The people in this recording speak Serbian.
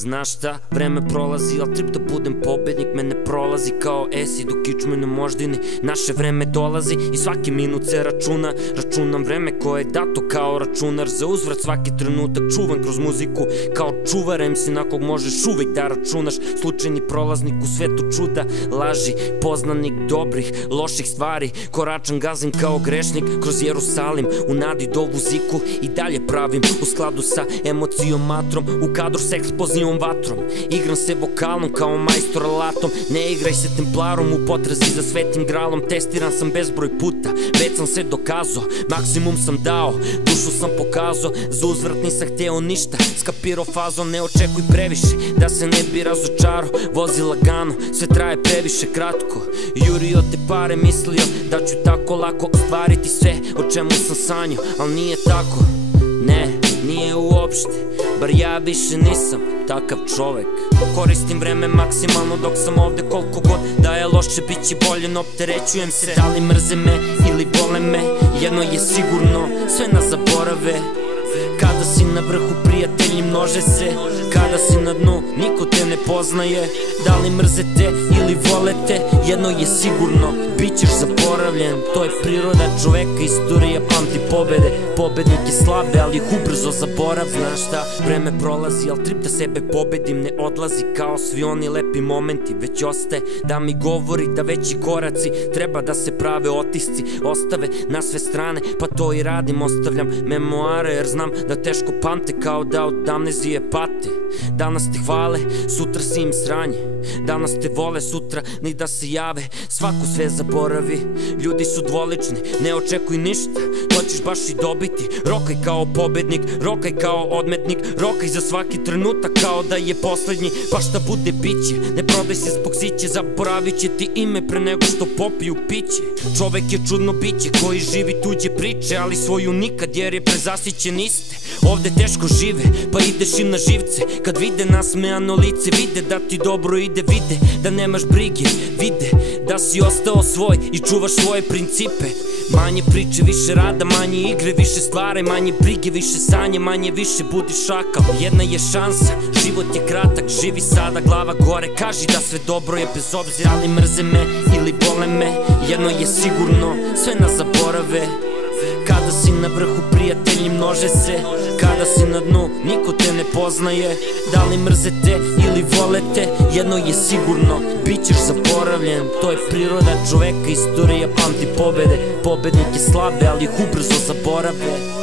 Znaš šta, vreme prolazi, al trip da budem pobednik me ne prolazi kao esi dok kičmenu moždini. Naše vreme dolazi i svaki minut se računa. Računam vreme koje je dato kao računar. Za uzvrat svaki trenutak čuvan kroz muziku kao čuvar MC na kog možeš uvek da računaš. Slučajni prolaznik u svetu čuda, laži, poznanik dobrih, loših stvari. Koračan gazim kao grešnik kroz Jerusalim, u nadi dovu ziku i dalje pravim u skladu sa emocijom matrom, u kadru s eksplozivom vatrom. Igram se vokalom kao majstor alatom, ne igraj se templarom u potrazi za svetim gralom. Testiran sam bezbroj puta, već sam se dokazao, maksimum sam dao, dušu sam pokazao, za uzvrat nisam hteo ništa, skapirao fazon. Ne očekuj previše, da se ne bi razočarao, vozi lagano, sve traje previše kratko. Jurio te pare, mislio da ću tako lako ostvariti sve o čemu sam sanjao, al nije tako, ne, nije uopšte, bar ja više nisam takav čovek. Koristim vreme maksimalno dok sam ovde, koliko god da je loše bit će bolje, no opterećujem se. Da li mrze me ili vole me, jedno je sigurno, sve nas zaborave. Kada si na vrhu prijatelji množe se, kada si na dnu niko te ne poznaje. Da li mrze te ili vole te, jedno je sigurno, bit ćeš zaboravljen. To je priroda čoveka, istorija pamti pobede. Pobednik je slabe, ali ih ubrzo zaborav. Znaš šta, vreme prolazi, al trip da sebe pobedim ne odlazi kao svi oni lepi momenti, već ostaje da mi govori da veći koraci treba da se prave, otisci ostave na sve strane, pa to i radim. Ostavljam memoare jer znam da teško pamte, kao da od amnezije pate. Danas te hvale, sutra si im sranje, danas te vole, sutra ni da se jave. Svako sve zaboravi, ljudi su dvolični, ne očekuj ništa, to ćeš baš i dobiti. Rokaj kao pobednik, rokaj kao odmetnik, rokaj za svaki trenutak kao da je poslednji. Pa šta bude biće, ne prodaj se zbog siće, zaboravit će ti ime pre nego što popiju piće. Čovek je čudno biće koji živi tuđe priče, ali svoju nikad jer je prezasićen iste. Ovde teško žive, pa ideš im na živce, kad vide nasmejano lice, vide da ti dobro ide, vide da nemaš brige, vide da si ostao svoj i čuvaš svoje principe. Manje priče, više rada, manje igre, više stvari, manje brige, više sanje, manje više budi šakal. Jedna je šansa, život je kratak, živi sada, glava gore, kaži da sve dobro je bez obzira. Ali mrze me ili vole me, jedno je sigurno, sve nas zaborave. Kada si na vrhu prijatelji množe se, kada si na dnu niko te ne poznaje. Da li mrze te ili vole te, jedno je sigurno, bit ćeš zaboravljen. To je priroda čoveka, istorija pamti pobede. Pobednik je slabe, ali ih ubrzo zaborave.